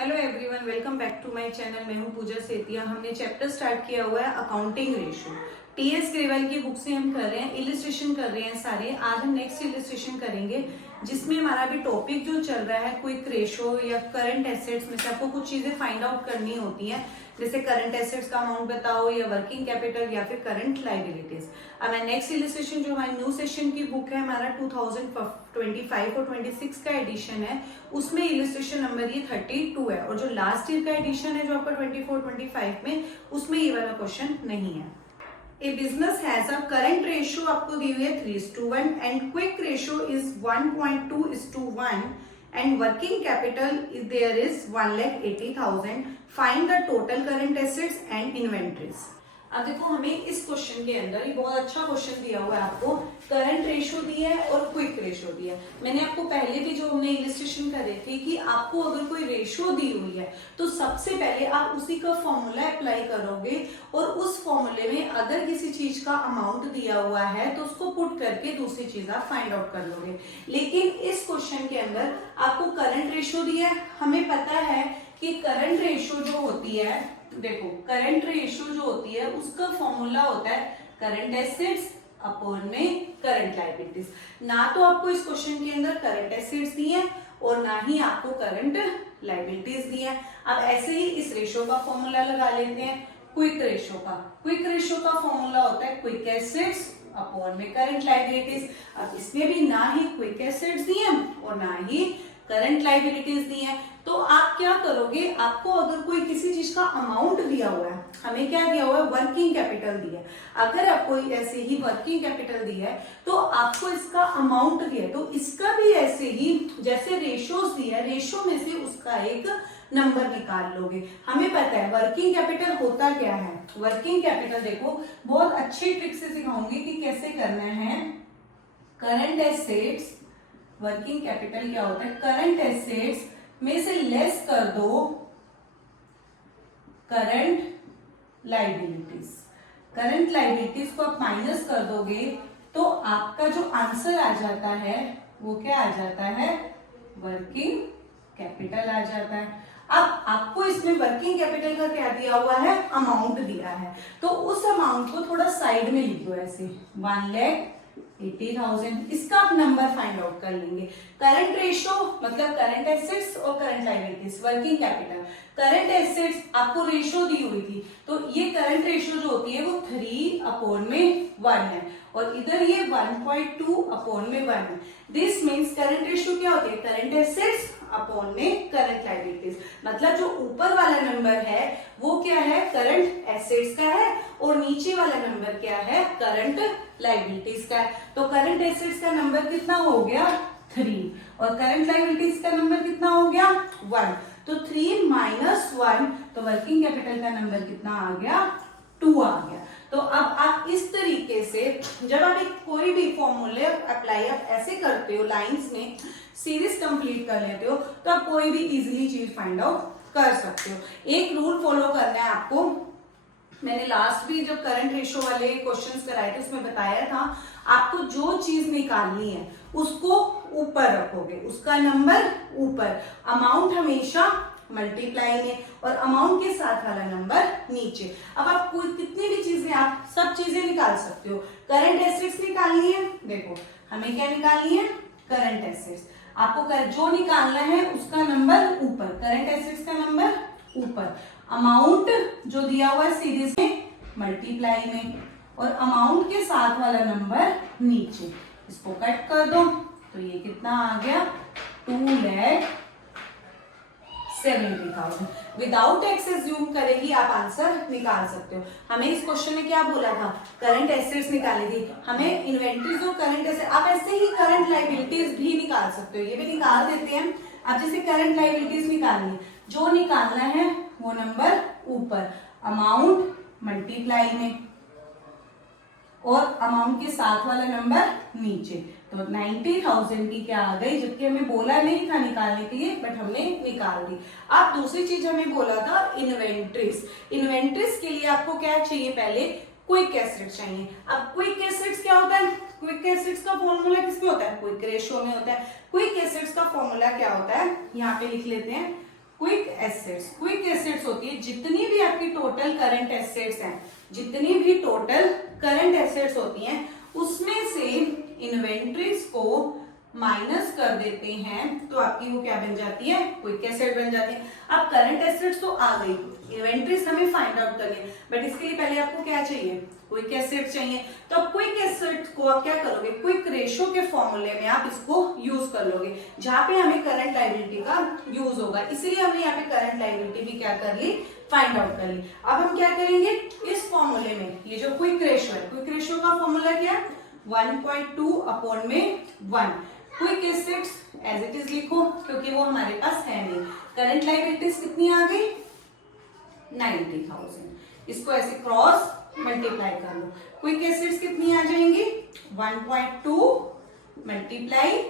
Hello everyone, welcome back to my channel. मैं हूं पूजा सेतिया। हमने चैप्टर स्टार्ट किया हुआ है अकाउंटिंग रेशियो। टीएस ग्रेवाल की बुक से हम कर रहे हैं, इलिस्ट्रेशन कर रहे हैं सारे। आज हम नेक्स्ट इलिस्ट्रेशन करेंगे जिसमें हमारा अभी टॉपिक जो चल रहा है क्विक रेशियो या करंट एसेट्स में से आपको कुछ चीजें फाइंड आउट करनी होती हैं, जैसे करंट एसेट्स का अमाउंट बताओ या वर्किंग कैपिटल या फिर करंट लाइबिलिटीज। अब नेक्स्ट इलिस्ट्रेशन जो हमारी न्यू सेशन की बुक है, हमारा 2025 और 26 का एडिशन है, उसमें इलिस्ट्रेशन नंबर ये 32 है। और जो लास्ट ईयर का एडिशन है जो आपका 24-25 में, उसमें ये वाला क्वेश्चन नहीं है। A business has a current ratio आपको दी हुई है 3:1 and quick ratio is 1.2:1 and working capital is there is 1,80,000. Find the total current assets and inventories. अब देखो हमें इस क्वेश्चन के अंदर ये बहुत अच्छा क्वेश्चन दिया हुआ है आपको। करंट रेशियो दिया है और क्विक रेशियो दिया है। मैंने आपको पहले भी जो हमने इलिस्ट्रेशन करे थे कि आपको अगर कोई रेशियो दी हुई है तो सबसे पहले आप उसी का फॉर्मूला अप्लाई करोगे और उस फॉर्मूले में अगर किसी चीज का अमाउंट दिया हुआ है तो उसको पुट करके दूसरी चीज आप फाइंड आउट कर लोगे। लेकिन इस क्वेश्चन के अंदर आपको करंट रेशियो दिया है। हमें पता है कि करंट रेशियो जो होती है, देखो करंट रेशियो जो होती है उसका फॉर्मूला होता है करंट एसेट्स अपॉन में करंट लायबिलिटीज। ना तो आपको इस क्वेश्चन के अंदर करंट एसेट्स दी है और ना ही आपको करंट लायबिलिटीज दी है। अब ऐसे ही इस रेशियो का फॉर्मूला लगा लेते हैं क्विक रेशियो का। क्विक रेशियो का फॉर्मूला होता है क्विक एसेट्स अपॉन में करंट लायबिलिटीज। अब इसमें भी ना ही क्विक एसेट्स दी है और ना ही करंट लायबिलिटीज दी है। तो आप क्या करोगे, आपको अगर कोई किसी चीज का अमाउंट दिया हुआ है, हमें क्या दिया हुआ है, वर्किंग कैपिटल दिया है। अगर आपको ऐसे ही वर्किंग कैपिटल दी है तो आपको इसका अमाउंट दिया है, तो इसका भी ऐसे ही जैसे रेशियोज दिया है, रेशियो में से उसका एक नंबर निकाल लोगे। हमें पता है वर्किंग कैपिटल होता क्या है। वर्किंग कैपिटल देखो बहुत अच्छी ट्रिक से सिखाऊंगी कि कैसे करना है। करंट एसेट्स, वर्किंग कैपिटल क्या होता है, करंट एसेट्स में से लेस कर दो करंट लायबिलिटीज। करंट लायबिलिटीज को आप माइनस कर दोगे तो आपका जो आंसर आ जाता है वो क्या आ जाता है, वर्किंग कैपिटल आ जाता है। अब आपको इसमें वर्किंग कैपिटल का क्या दिया हुआ है, अमाउंट दिया है, तो उस अमाउंट को थोड़ा साइड में लिख दो ऐसे 1,80,000। इसका आप नंबर फाइंड आउट कर लेंगे। करंट रेशियो मतलब करंट एसेट्स और current liabilities. Working capital, current assets आपको रेशियो दी हुई थी तो ये करंट रेशियो जो होती है वो 3/1 है और इधर ये 1.2/1 है। दिस मीन्स करंट रेशियो क्या होती है, करंट एसेट्स अपॉन में करंट लायबिलिटीज। मतलब जो ऊपर वाला नंबर है वो क्या है, करंट एसेट्स का है और नीचे वाला नंबर क्या है, करंट लायबिलिटीज का है। तो करंट एसेट्स का नंबर कितना हो गया 3 और करंट लायबिलिटीज का नंबर कितना हो गया 1। तो 3 - 1 तो वर्किंग कैपिटल का नंबर कितना आ गया, 2 आ गया। तो अब आप इस तरीके से जब आप एक कोई भी फॉर्मूले अप्लाई आप ऐसे करते हो, लाइंस में सीरीज कंप्लीट कर लेते हो, तो आप कोई भी इजीली चीज फाइंड आउट कर सकते हो। एक रूल फॉलो करना है आपको। मैंने लास्ट भी जब करंट रेशियो वाले क्वेश्चंस कराए थे उसमें बताया था, आपको जो चीज निकालनी है उसको ऊपर रखोगे, उसका नंबर ऊपर, अमाउंट हमेशा मल्टीप्लाई में और अमाउंट के साथ वाला नंबर नीचे। अब आप कोई कितनी भी चीजें, आप सब चीजें निकाल सकते हो। करंट एसेट्स निकालनी है, देखो हमें क्या निकालनी है, करंट एसेट्स। आपको जो निकालना है उसका नंबर ऊपर, करंट एसेट्स का नंबर ऊपर, अमाउंट जो दिया हुआ है सीरीज में मल्टीप्लाई में और अमाउंट के साथ वाला नंबर नीचे। इसको कट कर दो तो ये कितना आ गया, 2,70,000। विदाउट एक्स एज्यूम करेगी आप आंसर निकाल सकते हो। हमें इस क्वेश्चन में क्या बोला था, करंट एसेट्स निकाली थी, हमें इन्वेंटरीज और करंट एसेट, आप ऐसे ही करंट लायबिलिटीज भी निकाल सकते हो, ये भी निकाल देते हैं। आप जैसे करंट लायबिलिटीज निकालनी, जो निकालना है वो नंबर ऊपर, अमाउंट मल्टीप्लाई में और अमाउंट के साथ वाला नंबर नीचे। तो 90,000 की क्या आ गई, जबकि हमें बोला नहीं था निकालने के लिए, बट हमने निकाल दी। अब दूसरी चीज हमें बोला था इन्वेंट्रीज। इन्वेंट्रीज के लिए आपको क्या चाहिए, पहले क्विक एसेट्स चाहिए। अब क्विक एसेट्स क्या होता है, क्विक एसेट्स का फॉर्मूला किसमें होता है, क्विक रेशियो में होता है। क्विक एसेट्स का फॉर्मूला क्या होता है, यहाँ पे लिख लेते हैं, क्विक एसेट्स होती है जितनी भी आपकी टोटल करंट एसेट्स हैं, जितनी भी टोटल करंट एसेट्स होती हैं उसमें से इन्वेंट्रीज को माइनस कर देते हैं तो आपकी वो क्या बन जाती है, क्विक एसेट बन जाती है। अब करंट एसेट्स तो आ गई, इन्वेंट्रीज हमें फाइंड आउट करनी है, बट इसके लिए पहले आपको क्या चाहिए, क्विक एसेट चाहिए। तो अब क्विक एसेट को आप क्या करोगे, क्विक रेशियो के फॉर्मूले में आप इसको यूज कर लोगे, जहां पे हमें करंट लायबिलिटी का यूज होगा, इसलिए हमने यहाँ पे करंट लायबिलिटी भी क्या कर ली, फाइंड आउट कर ली। अब हम क्या करेंगे, इस फॉर्मूले में ये जो क्विक रेशियो है, क्विक रेशियो का फॉर्मूला क्या है, 1.2 अपॉन में 1। Quick assets as it is लिखो क्योंकि वो हमारे पास है नहीं। करंट लायबिलिटीज कितनी आ गई, 90,000। इसको ऐसे क्रॉस मल्टीप्लाई कर लो, क्विक एसेट्स कितनी आ जाएंगी, 1.2 मल्टीप्लाई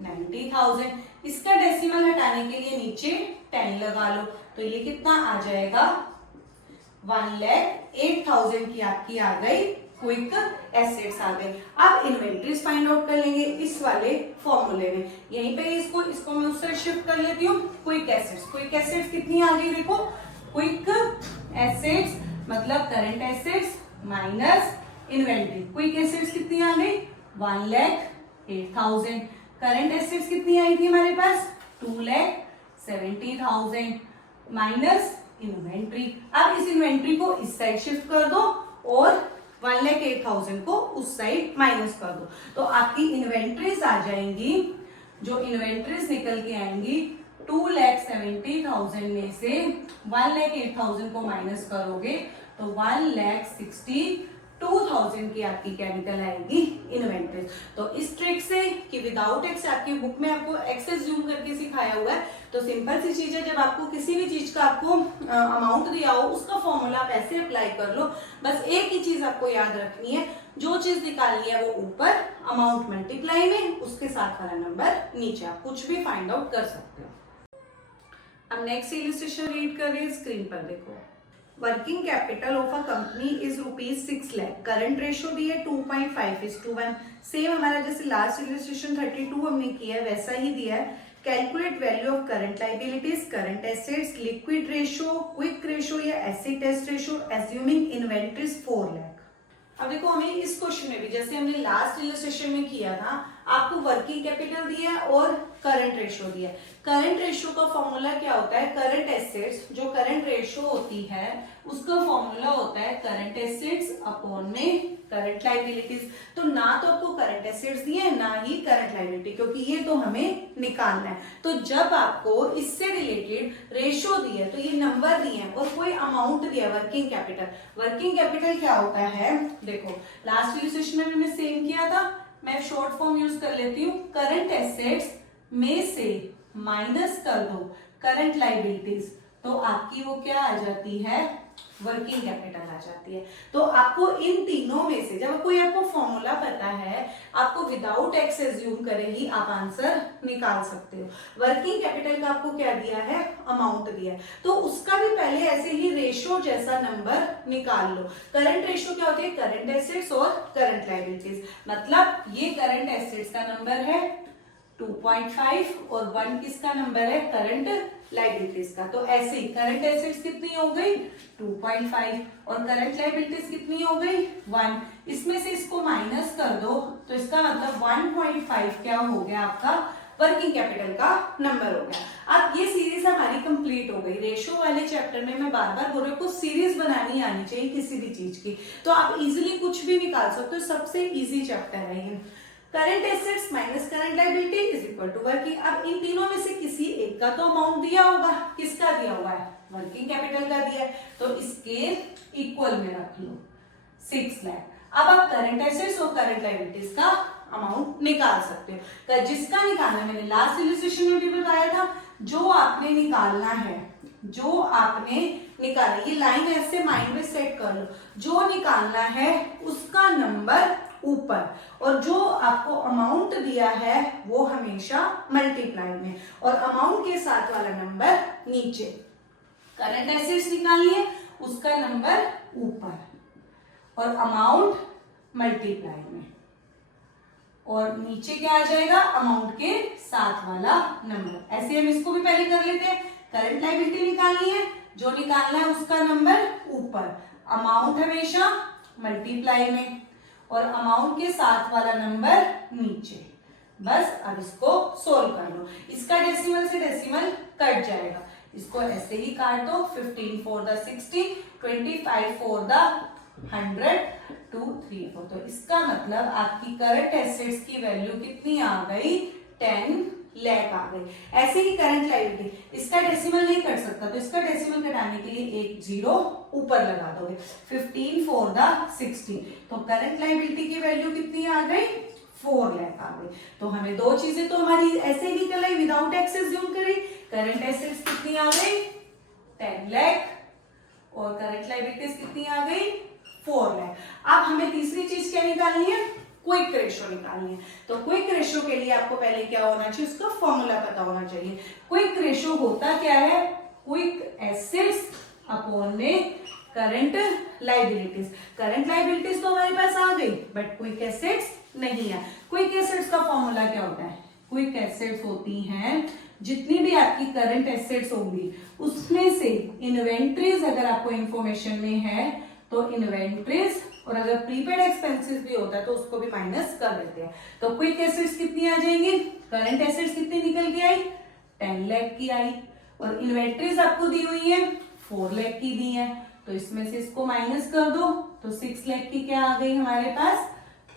90,000। इसका डेसिमल हटाने के लिए नीचे 10 लगा लो, तो ये कितना आ जाएगा, 1,08,000 की आपकी आ गई क्विक एसेट्स आ गए। अब इन्वेंट्रीज फाइंड आउट कर लेंगे इस वाले फॉर्मूले में, यहीं पे इसको मैं उस तरह शिफ्ट कर लेती हूँ। क्विक एसेट्स कितनी आ गई, देखो क्विक एसेट्स मतलब current assets minus inventory. Quick assets कितनी आ गई, 1,08,000। करंट एसेट्स कितनी आई थी हमारे पास, 2,70,000 माइनस इन्वेंट्री। अब इस इन्वेंट्री को इस साइड शिफ्ट कर दो और 1,08,000 को उस साइड माइनस कर दो, तो आपकी इन्वेंट्रीज आ जाएंगी, जो इन्वेंट्रीज निकल के आएंगी 2,70,000 में से 1,08,000 को माइनस करोगे तो 1,62,000 की आपकी क्या निकल आएगी, इन्वेंट्रीज। तो इस ट्रिक से कि विदाउट एक्स, आपकी बुक में आपको एक्स जूम करके सिखाया हुआ है, तो सिंपल सी चीज है, जब आपको किसी भी चीज का आपको अमाउंट दिया हो उसका फॉर्मूला आप ऐसे अप्लाई कर लो। बस एक ही चीज आपको याद रखनी है, जो चीज निकालनी है वो ऊपर अमाउंट मल्टीप्लाई में, उसके साथ वाला नंबर नीचे, आप कुछ भी फाइंड आउट कर सकते हो। अब नेक्स्ट इलस्ट्रेशन रीड कर रहे हैं, स्क्रीन पर देखो। Working capital of a company is ₹6 lakh, current ratio दी है 2.5:1। सेम हमारा जैसे लास्ट इलस्ट्रेशन 32 हमने किया है वैसा ही दिया है। Calculate value of current liabilities, current assets, liquid ratio, quick ratio या acid test ratio, assuming inventories 4 lakh. अब देखो हमें इस क्वेश्चन में भी जैसे हमने लास्ट इलस्ट्रेशन में किया था, आपको वर्किंग कैपिटल दिया है और करंट रेशियो दिया है। करंट रेशियो का फॉर्मूला क्या होता है, करंट एसेट्स, जो करंट रेशियो होती है उसका फॉर्मूला होता है करंट एसेट्स अपॉन में करंट लाइबिलिटीज। तो ना तो आपको करंट एसेट्स दिए है ना ही करंट लाइबिलिटी, क्योंकि ये तो हमें निकालना है। तो जब आपको इससे रिलेटेड रेशियो दिया है तो ये नंबर दिए हैं और कोई अमाउंट दिया वर्किंग कैपिटल। वर्किंग कैपिटल क्या होता है, देखो लास्ट इलस्ट्रेशन में मैंने सेम किया था, मैं शॉर्ट फॉर्म यूज कर लेती हूँ। करंट एसेट्स में से माइनस कर दो करंट लाइबिलिटीज, तो आपकी वो क्या आ जाती है, वर्किंग कैपिटल आ जाती है। तो आपको इन तीनों में से जब कोई आपको फॉर्मूला पता है, आपको विदाउट एक्स एज्यूम करे ही आप आंसर निकाल सकते हो। वर्किंग कैपिटल का आपको क्या दिया है, अमाउंट दिया है, तो उसका भी पहले ऐसे ही रेशियो जैसा नंबर निकाल लो। करंट रेशियो क्या होती है, करंट एसेट्स और करंट लाइबिलिटीज। मतलब ये करंट एसेट्स का नंबर है 2.5 और 1 किसका नंबर है, करंट लाइबिलिटीज का। तो ऐसे ही करंट एसेट्स कितनी हो गई 2.5 और करंट लाइबिलिटीज कितनी हो गई 1। इसमें से इसको माइनस कर दो तो इसका मतलब 1.5 क्या हो गया, आपका वर्किंग कैपिटल का नंबर हो गया। अब ये सीरीज हमारी कंप्लीट हो गई। रेशियो वाले चैप्टर में मैं बार बार बोल रही हूँ, कुछ सीरीज बनानी आनी चाहिए किसी भी चीज की, तो आप इजिली कुछ भी निकाल सकते हो। सबसे इजी चैप्टर है ये। Current assets minus current liability is equal to working. अब इन तीनों में से किसी एक का तो अमाउंट दिया होगा, किसका दिया हुआ है, वर्किंग कैपिटल का दिया है, तो इसके इक्वल में रख लो 6 लाख। अब आप करंट एसेट्स और करंट लायबिलिटीज का अमाउंट निकाल सकते हो। जिसका निकालना मैंने लास्ट इलस्ट्रेशन में भी बताया था, जो आपने निकालना है, जो आपने निकाला, ये लाइन ऐसे माइंड में सेट कर लो, जो निकालना है उसका नंबर ऊपर और जो आपको अमाउंट दिया है वो हमेशा मल्टीप्लाई में और अमाउंट के साथ वाला नंबर नीचे। करंट एसेट्स निकालनी है, उसका नंबर ऊपर और अमाउंट मल्टीप्लाई में, और नीचे क्या आ जाएगा, अमाउंट के साथ वाला नंबर। ऐसे हम इसको भी पहले कर लेते हैं। करंट लायबिलिटी निकालनी है, जो निकालना है उसका नंबर ऊपर, अमाउंट हमेशा मल्टीप्लाई में और अमाउंट के साथ वाला नंबर नीचे। बस अब इसको सोल्व कर लो। इसका डेसिमल से डेसिमल कट जाएगा, इसको ऐसे ही काट दो। 15 4 द 60, 25 4 द 100, 2 3 4। तो इसका मतलब आपकी करंट एसेट्स की वैल्यू कितनी आ गई? 10 लाख आ गई। ऐसे ही करंट लायबिलिटी, इसका डेसिमल नहीं कट सकता तो इसका डेसिमल कटाने के लिए एक जीरो ऊपर लगा दोगे। 15 4 द 60, तो करंट लायबिलिटी की वैल्यू कितनी आ गई? 4 लाख आ गई। तो हमें दो चीजें तो हमारी ऐसे ही निकल आई, विदाउट एक्स एज्यूम करें। करंट एसेट्स कितनी आ गई? 10 लाख और करंट लायबिलिटीज कितनी आ गई? 4 लाख। अब हमें तीसरी चीज क्या निकालनी है? क्विक रेशो निकालनी है। तो क्विक रेशो के लिए आपको पहले क्या होना चाहिए? उसका फॉर्मूला पता होना चाहिए। क्विक रेशो होता क्या है? क्विक एसेट्स अपॉन में करंट लायबिलिटीज। करंट लायबिलिटीज तो हमारे पास आ गई, बट क्विक एसेट्स नहीं है। क्विक एसेट्स का फॉर्मूला क्या होता है? क्विक एसेट्स होती हैं जितनी भी आपकी करंट एसेट्स होंगी उसमें से इन्वेंट्रीज अगर आपको इंफॉर्मेशन में है तो इन्वेंट्रीज, और अगर प्रीपेड एक्सपेंसेस भी होता है तो उसको भी माइनस कर देते हैं। तो क्विक एसेट्स कितनी आ जाएंगी? करंट एसेट्स कितनी निकल के आई? 10 लाख की आई। और इन्वेंट्रीज आपको दी हुई है 4 लाख की दी है, तो इसमें से इसको माइनस कर दो तो 6 लाख की क्या आ गई हमारे पास?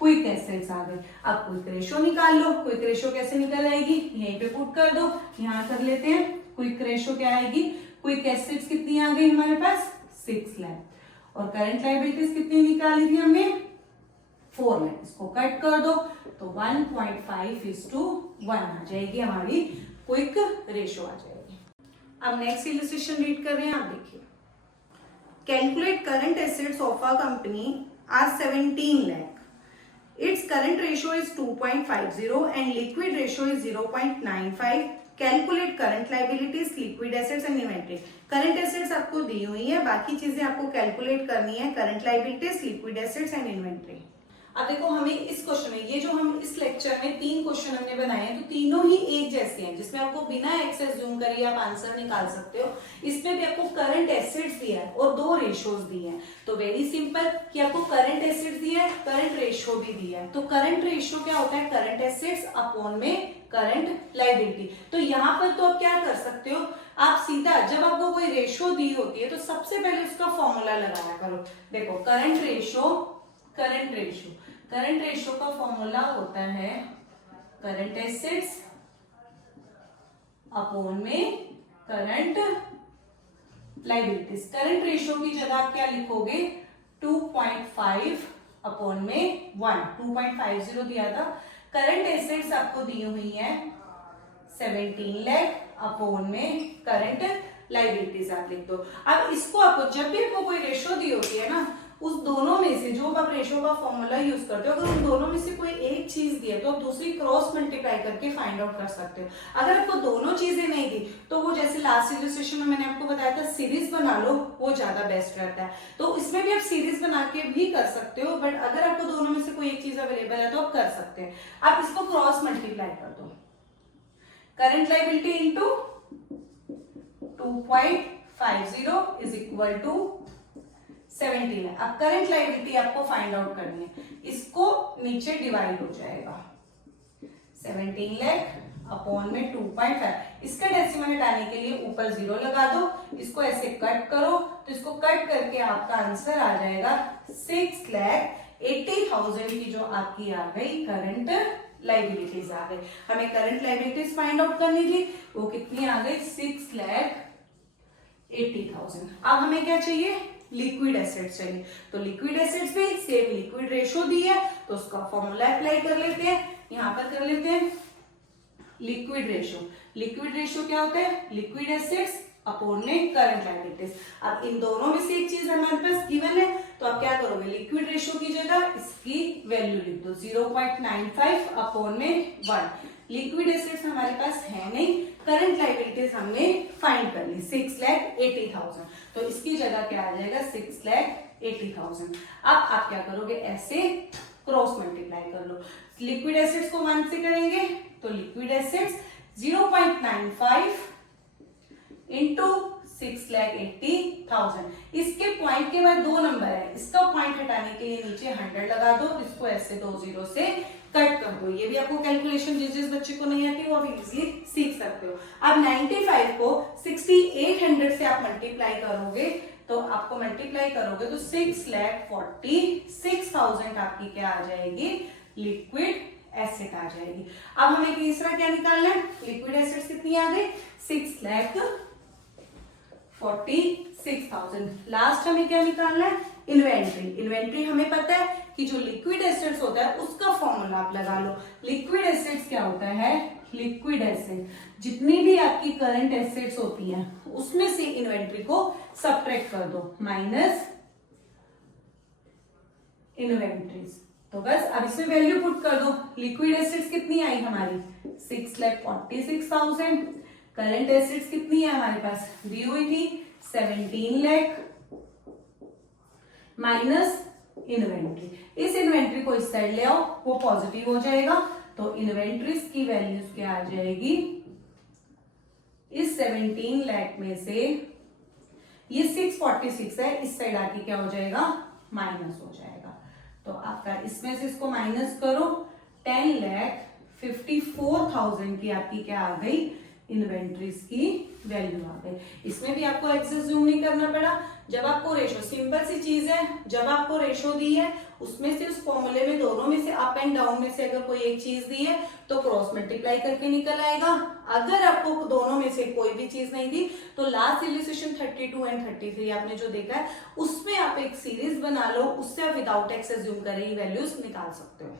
क्विक एसेट्स आ गई। अब क्विक रेशो निकाल लो। क्विक रेशो कैसे निकल आएगी? यहीं पे पुट कर दो, यहां कर लेते हैं। क्विक रेशो क्या आएगी? क्विक एसेट्स कितनी आ गई हमारे पास? 6 लाख। और करंट लायबिलिटीज कितनी निकाली थी हमने? 4 लाख। इसको कट कर दो तो 1.5:1 आ जाएगी हमारी क्विक रेशो आ जाएगी। अब नेक्स्ट इलस्ट्रेशन रीड कर रहे हैं, आप देखिए। Calculate current assets of a company are 17 lakh. Its current ratio is 2.50 and liquid ratio is 0.95. Calculate current liabilities, liquid assets and inventory. Current assets आपको दी हुई है, बाकी चीजें आपको कैलकुलेट करनी है। current liabilities, liquid assets and inventory. अब देखो हमें इस क्वेश्चन में, ये जो हम इस लेक्चर में 3 क्वेश्चन हमने बनाए हैं तो तीनों ही एक जैसे हैं, जिसमें आपको बिना एक्सेस जूम करिए आप आंसर निकाल सकते हो। इसमें भी आपको करंट एसेट्स दिया है और 2 रेशियोज दिए हैं। तो वेरी सिंपल कि आपको करंट एसेट्स दिया है, करंट रेशियो भी दिया है। तो करंट रेशियो क्या होता है? करंट एसेट्स अपॉन में करंट लायबिलिटी। तो यहाँ पर तो आप क्या कर सकते हो, आप सीधा जब आपको कोई रेशियो दी होती है तो सबसे पहले उसका फॉर्मूला लगाया करो। देखो current ratio, current ratio, current ratio का फॉर्मूला होता है करंट एसेट्स अपॉन में करंट लायबिलिटीज। करंट रेशियो की जगह आप क्या लिखोगे? 2.5 अपॉन में 1, 2.50 दिया था। करंट एसेट्स आपको दी हुई है 17 लाख अपॉन में करंट लायबिलिटीज आप लिख दो। अब इसको आपको जब भी आपको कोई रेशियो दी होती है ना, उस दोनों में से जो आप रेशियो का फॉर्मूला यूज करते हो, अगर उन दोनों में से कोई एक चीज दी है तो आप दूसरी क्रॉस मल्टीप्लाई करके फाइंड आउट कर सकते हो। अगर आपको दोनों चीजें नहीं दी तो वो जैसे लास्ट इलस्ट्रेशन में मैंने आपको बताया था सीरीज बना लो, वो ज्यादा बेस्ट रहता है। तो इसमें भी आप सीरीज बना के भी कर सकते हो, बट अगर आपको दोनों में से कोई एक चीज अवेलेबल है तो आप कर सकते हैं। आप इसको क्रॉस मल्टीप्लाई कर दो, current liability into 2.50 is equal to 17 है। अब करंट लायबिलिटी आपको फाइंड आउट करनी है, इसको नीचे डिवाइड हो जाएगा 17 लाख अपॉन में 2.5। इसका डेसिमल हटाने के लिए ऊपर 0 लगा दो, इसको ऐसे कट करो तो इसको कट करके आपका आंसर आ जाएगा 6,80,000 की जो आपकी आ गई करंट लायबिलिटीज आ गई। हमें करंट लायबिलिटीज फाइंड आउट करनी थी, वो कितनी आ गई? 6,80,000। अब हमें क्या चाहिए? लिक्विड एसेट्स चाहिए। तो लिक्विड एसेट्स भी सेम लिक्विड रेशियो दी है तो उसका फॉर्मूला अप्लाई कर लेते हैं। यहां पर कर लेते हैं लिक्विड रेशियो। लिक्विड रेशियो क्या होता है? लिक्विड एसेट्स अपॉन में करंट लायबिलिटीज। अब इन दोनों में से एक चीज हमारे पास गिवन है तो आप क्या करोगे? लिक्विड रेशियो की जगह इसकी वैल्यू लिख दो 0.95 अपॉन में 1। लिक्विड एसेट्स हमारे पास है नहीं, करंट लायबिलिटीज हमने फाइंड कर ली 6,80,000। तो इसकी जगह क्या आ जाएगा? 6,80,000। अब आप क्या करोगे? ऐसे क्रॉस मल्टीप्लाई कर लो। लिक्विड एसेट्स को 1 से करेंगे तो लिक्विड एसेट्स 0.95 इंटू 6,80,000। इसके पॉइंट के बाद 2 नंबर है, इसका पॉइंट हटाने के लिए नीचे 100 लगा दो, इसको ऐसे 2 जीरो से कट कर दो। ये भी आपको कैलकुलेशन जिस बच्चे को नहीं आती वो आप इजीली सीख सकते हो। अब 95 को 6800 से आप मल्टीप्लाई करोगे तो आपको मल्टीप्लाई करोगे तो 6,46,000 आपकी क्या आ जाएगी, लिक्विड एसेट आ जाएगी। अब हमें तीसरा क्या निकालना है, लिक्विड एसेट्स कितनी आ गई, 6,46,000। लास्ट हमें क्या निकालना है, इन्वेंट्री। इन्वेंट्री हमें पता है कि जो लिक्विड एसेट्स होता है उसका फॉर्मूला आप लगा लो। लिक्विड एसेट्स क्या होता है, लिक्विड एसेट जितनी भी आपकी करंट एसेट्स होती हैं उसमें से इन्वेंट्री को सब्ट्रैक्ट कर दो, माइनस इन्वेंट्रीज। तो बस अब इसमें वैल्यू पुट कर दो। लिक्विड एसेट्स कितनी आई हमारी, 6,46,000। करंट एसेट्स कितनी है हमारे पास, दी हुई थी 17 लाख, माइनस इन्वेंट्री। इस इन्वेंट्री को इस साइड ले आओ, वो पॉजिटिव हो जाएगा। तो इन्वेंट्रीज की वैल्यूज क्या आ जाएगी, इस 17 लाख में से ये 646 है, इस साइड आके क्या हो जाएगा, माइनस हो जाएगा। तो आपका इसमें से इसको माइनस करो, 10,54,000 की आपकी क्या आ गई, इन्वेंट्रीज की वैल्यू आ गई। इसमें भी आपको एक्सेस जूम नहीं करना पड़ा। जब आपको रेशो, सिंपल सी चीज है, जब आपको रेशो दी है उसमें से उस फॉर्मूले में दोनों में से अप एंड डाउन में से अगर कोई एक चीज दी है तो क्रॉस मल्टीप्लाई करके निकल आएगा। अगर आपको दोनों में से कोई भी चीज नहीं दी तो लास्ट इलिस्ट्रेशन 32 एंड 33 आपने जो देखा है उसमें आप एक सीरीज बना लो, उससे आप विदाउट एक्सेस जूम करे वैल्यूज निकाल सकते हो।